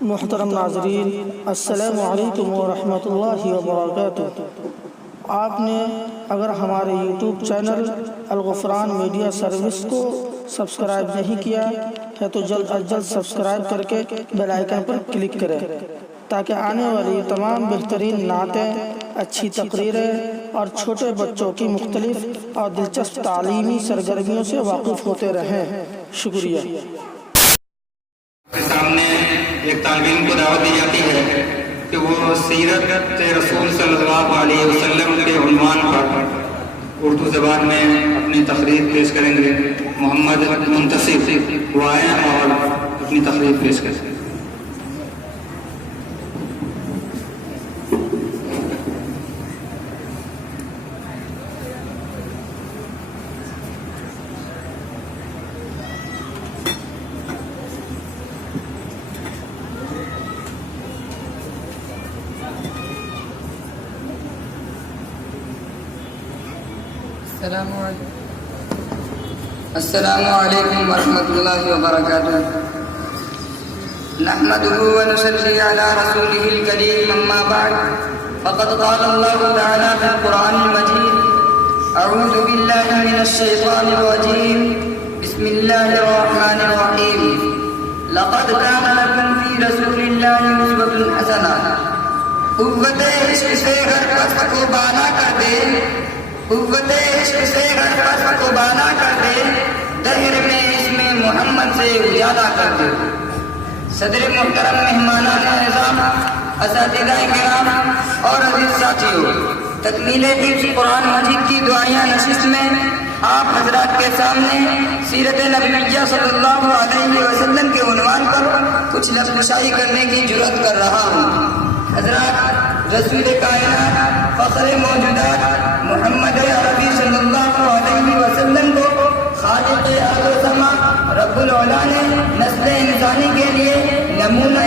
محترم ناظرین، السلام علیکم ورحمۃ اللہ وبرکاتہ۔ آپ نے اگر ہمارے یوٹیوب چینل الغفران میڈیا سروس کو سبسکرائب نہیں کیا ہے تو جلد از جلد سبسکرائب کر کے بیل آئیکن پر کلک کریں تاکہ آنے والی تمام بہترین نعتیں، اچھی تقریریں اور چھوٹے بچوں کی مختلف اور دلچسپ تعلیمی سرگرمیوں سے واقف ہوتے رہیں۔ شکریہ۔ سامنے ایک طالب علم کو دعوت دی جاتی ہے کہ وہ سیرت رسول صلی اللہ علیہ وسلم کے عنوان پر اردو زبان میں اپنی تقریر پیش کریں گے۔ محمد منتصف وہ آئیں اور اپنی تقریر پیش کریں۔ السلام علیکم ورحمۃ اللہ وبرکاتہ۔ نحمده ونصلي على رسوله الكريم، اما بعد فقد قال الله تعالى في القرآن المجيد: اعوذ باللہ من الشیطان الرجیم، بسم اللہ الرحمن الرحیم، لقد كان لكم في رسول الله اسوة حسنہ۔ قوت عشق سے ہر پس کو بالا کر دے، قوت عشق سے ہر پس کو بالا کر دے، دہر میں اس میں محمد سے اجالا کر دے۔ صدر محترم، مہمانان نظام، اساتذہ کرام اور عزیز ساتھیوں، تکمیل حفظ قرآن مجید کی دعائیہ نشست میں آپ حضرات کے سامنے سیرت نبویہ صلی اللہ علیہ وسلم کے عنوان پر کچھ لفظ شائی کرنے کی جرات کر رہا ہوں۔ حضرات، رسول کائنات، فخر موجودات محمد عربی صلی اللہ علیہ وسلم کو خالق ارض و سما رب العلا نے نسل انسانی کے لیے نمونہ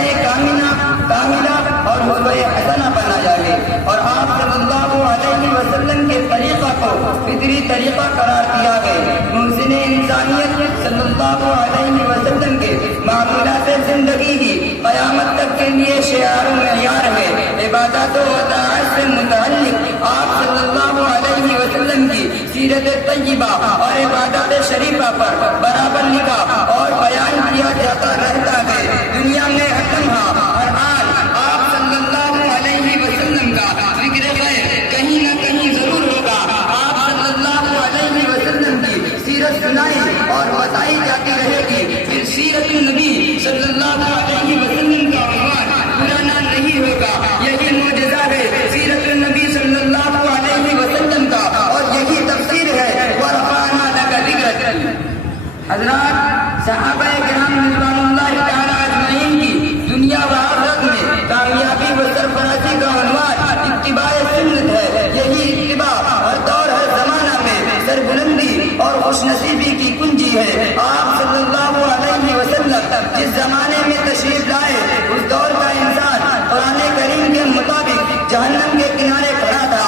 کاملہ اور اسوہ حسنہ بنایا ہے، اور آپ صلی اللہ علیہ وسلم کے طریقہ کو فطری طریقہ قرار دیا ہے۔ محسن انسانیت صلی اللہ علیہ وسلم کے معمولات زندگی ہی قیامت تک کے لیے شعار و معیار ہے۔ عبادات و طاعات سے متعلق آپ صلی اللہ علیہ وسلم کی سیرت طیبہ اور عبادات شریفہ پر برابر لکھا اور بیان کیا جاتا رہتا ہے۔ دنیا میں ہر لمحہ ہر حال آپ صلی اللہ علیہ وسلم کا ذکر خیر کہیں نہ کہیں ضرور ہوگا۔ آپ صلی اللہ علیہ وسلم کی سیرت سنائی اور بتائی جاتی رہے گی، پھر سیرت النبی صلی اللہ علیہ وسلم کا عنوان پرانا نہیں ہوگا۔ یہی معجزہ ہے سیرت النبی صلی اللہ علیہ وسلم کا، اور یہی تفسیر ہے وَرَفَعْنَا لَكَ ذِكْرَكَ۔ حضرات، صحابہ کرام رضوان اللہ تعالیٰ اجمعین کی دنیا و آخرت میں کامیابی و سرفرازی کا عنوان اتباع سنت ہے۔ یہی اتباع ہر دور ہر زمانہ میں سربلندی اور خوش نصیبی کی کنجی ہے۔ آپ صلی اللہ علیہ وسلم جس زمانے میں تشریف لائے، اس دور کا انسان قرآن کریم کے مطابق جہنم کے کنارے کھڑا تھا،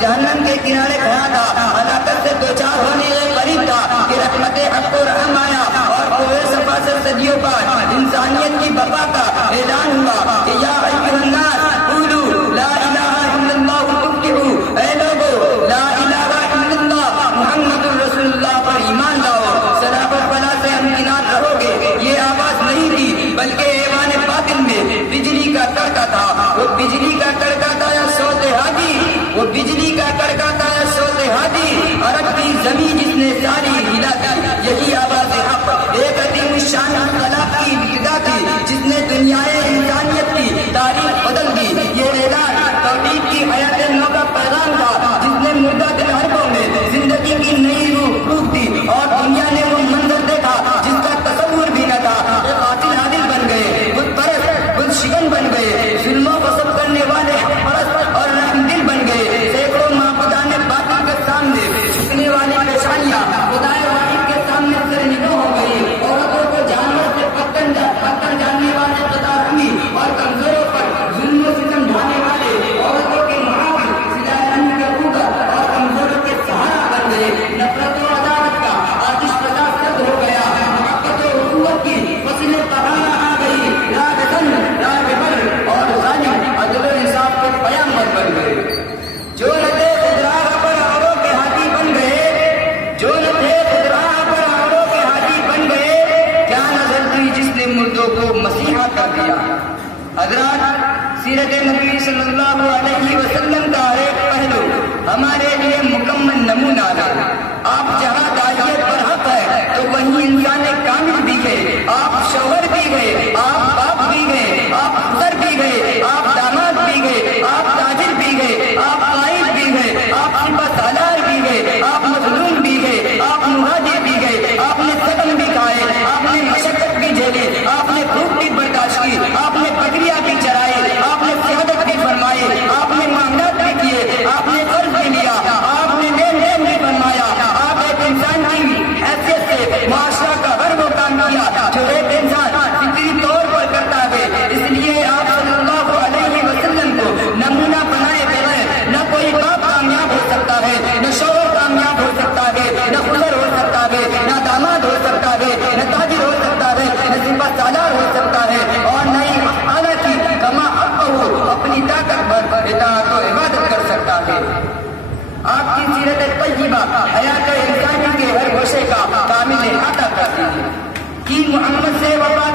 جہنم کے کنارے کھڑا تھا، ہلاکت سے دوچار ہونے کے قریب تھا کہ رحمت حق و رحم آیا اور کوہ صفا سے صدیوں بعد انسانیت کی بقا کا اعلان ہوا کہ یا ایھا الناس قولوا لا الہ الا اللہ تفلحوا، اے لوگو لا الہ الا اللہ محمد رسول اللہ پر ایمان لاؤ، صلاح و فلاح سے امکنات رہو گے۔ یہ آواز نہیں تھی بلکہ ایوان باطن میں بجلی کا کڑکا تھا۔ وہ بجلی کا کڑکا تھا یا صوت ہادی، وہ بجلی کا کڑکا تھا یا صوت ہادی، عرب کی زمین جس نے ساری ہلا دی۔ یہی آواز حق ایک عظیم الشان انقلاب کی ابتدا تھی جس نے دنیائے انسانیت کو مسیحا کر دیا۔ حضرات، سیرت نبی صلی اللہ علیہ وسلم کا ہر ایک پہلو ہمارے لیے مکمل نمونہ ہے۔ آپ جہاں داعیت پر حق ہے تو وہیں انسان کامل بھی گئے، آپ شوہر بھی گئے، آپ باپ بھی گئے، آپ خسر بھی گئے، آپ داماد بھی گئے، آپ تاجر بھی گئے، آپ قائد بھی گئے، آپ سپہ سالار بھی گئے، آپ مظلوم بھی گئے، آپ مہاجر بھی گئے، آپ نے ستم بھی کھائے، آپ نے مشقت بھی جھیلی، آپ نے بھوک بھی برداشت کی، آپ نے بکریاں بھی چرائے، آپ نے سیادت بھی فرمائی، آپ نے معاملات بھی کیے، آپ نے قرض بھی لیا، آپ نے لین دین بھی فرمایا، آپ ایک انسان کی حیثیت سے معاشرہ کا ہر وہ کام کیا جو ایک انسان فطری طور پر کرتا ہے۔ اس لیے آپ صلی اللہ علیہ وسلم کو نمونہ بنائے بغیر نہ کوئی باپ کامیاب ہو سکتا ہے، نہ شوہر کامیاب ہو سکتا ہے، نہ خسر ہو سکتا ہے، نہ داماد ہو سکتا ہے، نہ تاجر ہو سکتا ہے، نہ سپہ سالار ہو سکتا ہے، اور نہ ہی حالانکہ کما اپنی طاقت پر اطاعت و عبادت کر سکتا ہے۔ آپ کی سیرت طیبہ حیات انسانی کے ہر گوشے کا کامل احاطہ کرتی ہے۔ کہ محمد سے وفا